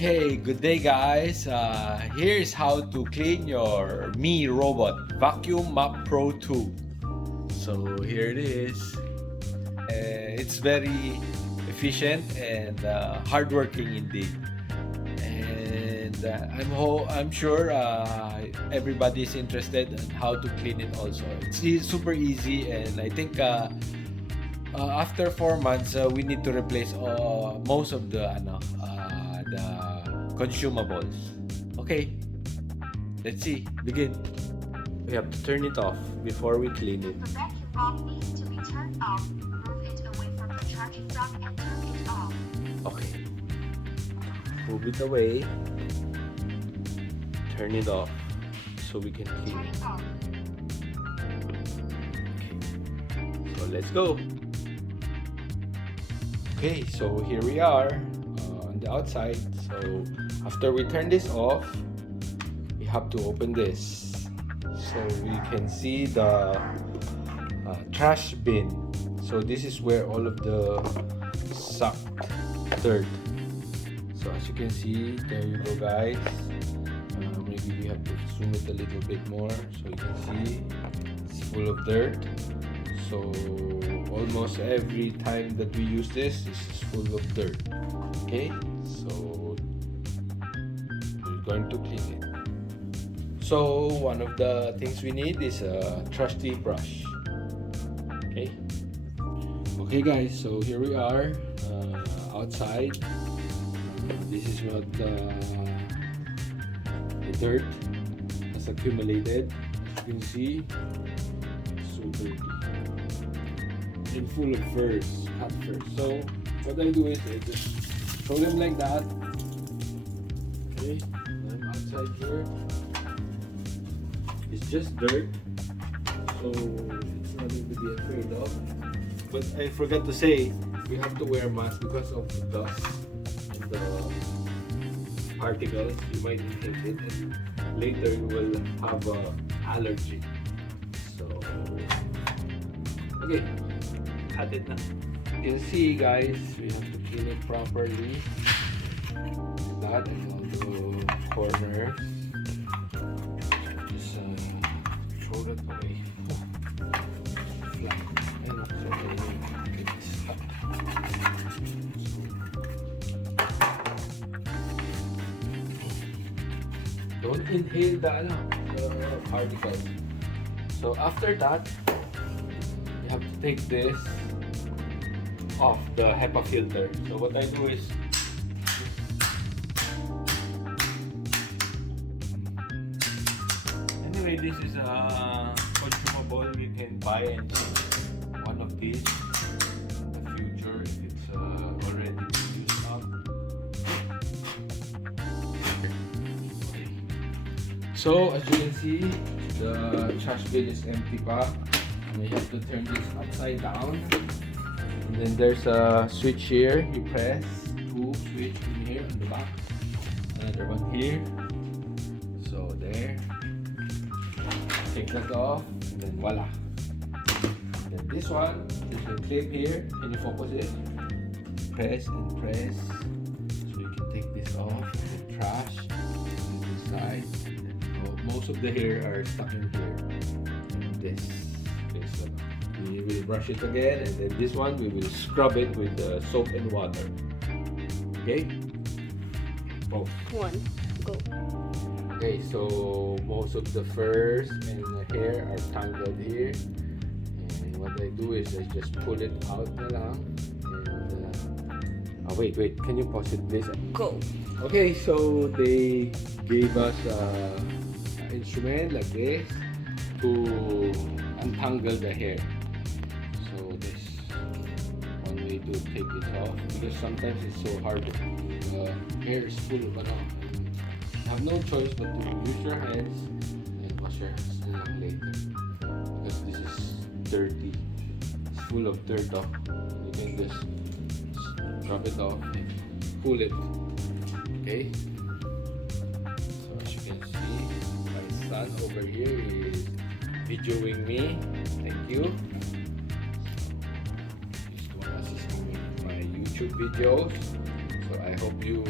Okay, good day guys. Here's how to clean your Mii Robot Vacuum Mop Pro 2. So here it is. It's very efficient and hardworking indeed. And I'm sure everybody's interested in how to clean it also. It's super easy, and I think after 4 months we need to replace most of the consumables. Okay, let's see. Begin. We have to turn it off before we clean it. The vacuum mop needs to be turned off. Move it away from the charging dock and turn it off. Okay. Move it away. Turn it off so we can clean Turn it. it off. So let's go. Okay, so here we are on the outside. So after we turn this off, we have to open this so we can see the trash bin. So this is where all of the sucked dirt. So as you can see, there you go guys. Maybe we have to zoom it a little bit more so you can see it's full of dirt. So almost every time that we use this is full of dirt. Okay, so we're going to clean it. So one of the things we need is a trusty brush. Okay guys, so here we are outside. This is what the dirt has accumulated. As you can see, so dirty and full of furs, cat furs. So what I do is I just throw them like that. Okay, I'm outside here. It's just dirt, so it's nothing to be afraid of. But I forgot to say, we have to wear mask because of the dust and the particles. You might inhale it, and later you will have an allergy. So okay. Cut it na. You can see guys, we have to clean it properly. That and all the corners. Just throw that away. Flat. Ayun, so get this stuck. Don't inhale the particles. So after that, you have to take this off the HEPA filter. So what I do is anyway, this is a consumable we can buy and change one of these in the future if it's already used up. Okay. So as you can see, the trash bin is empty pa. And you have to turn this upside down. And then there's a switch here. You press two switch in here on the back. Another one here. So there. Take that off. And then voila. And then this one, there's a clip here. Can you focus it? Press and press. So you can take this off. The trash on this side. And then, most of the hair are stuck in here. And this. So we will brush it again, and then this one we will scrub it with soap and water. Okay? Both. One, go. Okay, so most of the furs and the hair are tangled here. And what I do is I just pull it out na lang. And wait, can you pause it please? Go. Okay, so they gave us an instrument like this to untangle the hair. So this one way to take it off, because sometimes it's so hard. The hair is full of and you have no choice but to use your hands and wash your hands later, because this is dirty. It's full of dirt. You can just rub it off and pull it. Okay. So as you can see, my son over here is videoing me. Thank you. He's going to assist me with my YouTube videos. So I hope you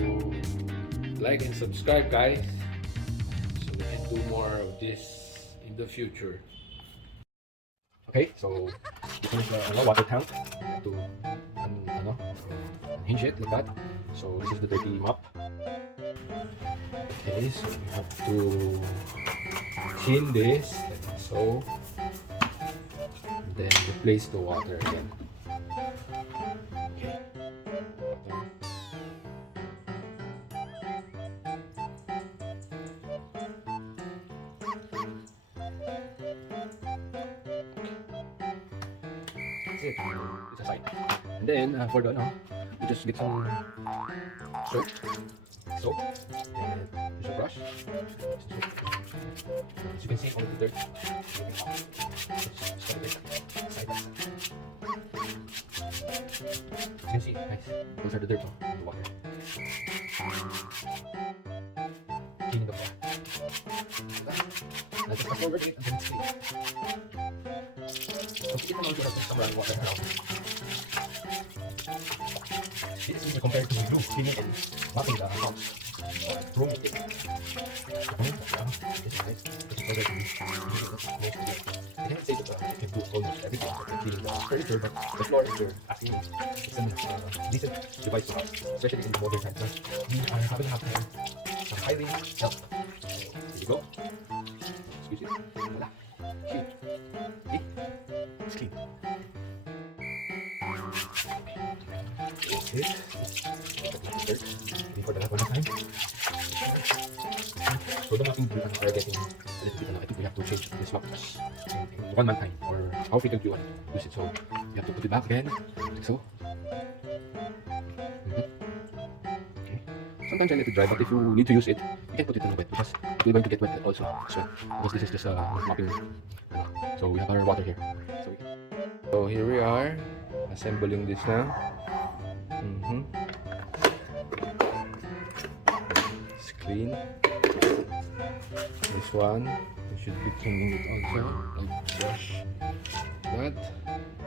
like and subscribe, guys, so we can do more of this in the future. Okay, so this is the water tank. You have to unhinge it like that. So this is the dirty mop. Okay, so we have to clean this like so, and then replace the water again. Okay. That's it. It's a side. And then for the you just get some soap, and use a brush. As you can see, all the dirt moving off. Just spread it side by side. As you can see, guys, those are the dirt in the water. Cleaning the floor. Now just pass over it until it's clean. So keep in mind you have some running water around. This is compared to glue, cleaning and mopping the house. Room it. This is nice. This is already most of it. I cannot say that you can do almost everything for cleaning the furniture, but the floor, if you're asking me, it's a decent device to have, especially in the modern times. We are having a hard time hiring help. Here you go. Squeeze it. Voila. Clean. Okay. It's clean. That's it. Before the one time. So the mapping we are getting a little bit. I think we have to change this map in 1 month time, or how frequent you want to use it. So you have to put it back again, like so. Okay. Sometimes I let it dry, but if you need to use it, you can put it in wet because we're going to get wet also as well. Because this is just mopping. So we have our water here. So here we are assembling this now. It's clean. This one, we should be cleaning it also. Like brush that.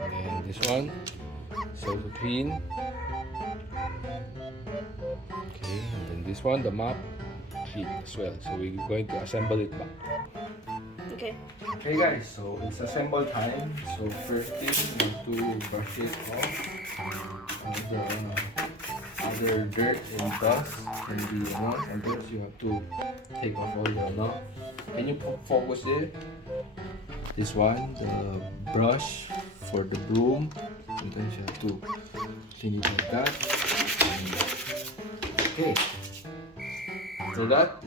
And this one is also clean. Okay, and then this one, the mop, clean as well. So we're going to assemble it back. Okay. Okay guys, so it's assemble time. So first thing, we have to brush it off. All the other dirt and dust and the sometimes you have to take off all the Can you focus there? This one, the brush for the broom. Sometimes you have to clean it like that. Okay. After that,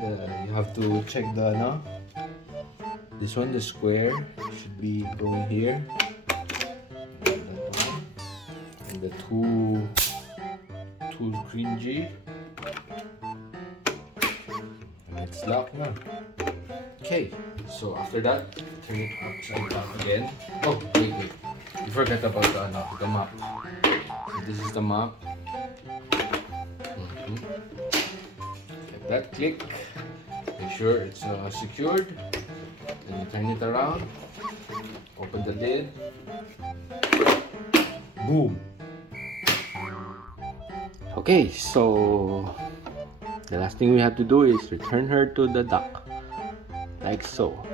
you have to check the this one, the square should be going here. And that one. And the two cringy. And it's locked now. Okay, so after that, turn it upside down again. Oh, wait. You forgot about the mop. So this is the mop. Get that, click. Make sure it's secured. Then you turn it around. Open the lid. Boom. Okay, so the last thing we have to do is return her to the dock, like so.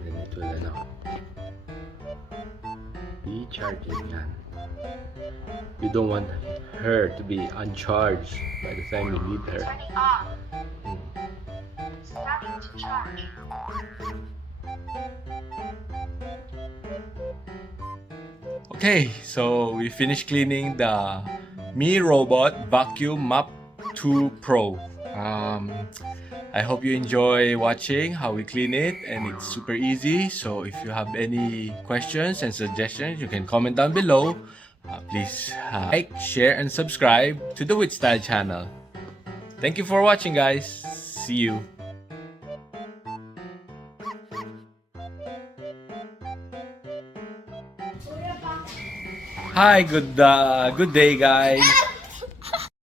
Then it will be charging yan. You don't want her to be uncharged by the time you need her. Turning on. Starting to charge. Okay, so we finished cleaning the Mii Robot Vacuum Mop 2 Pro. I hope you enjoy watching how we clean it, and it's super easy. So if you have any questions and suggestions, you can comment down below. Please like, share, and subscribe to the Wit Style channel. Thank you for watching, guys. See you. Hi, good day, guys.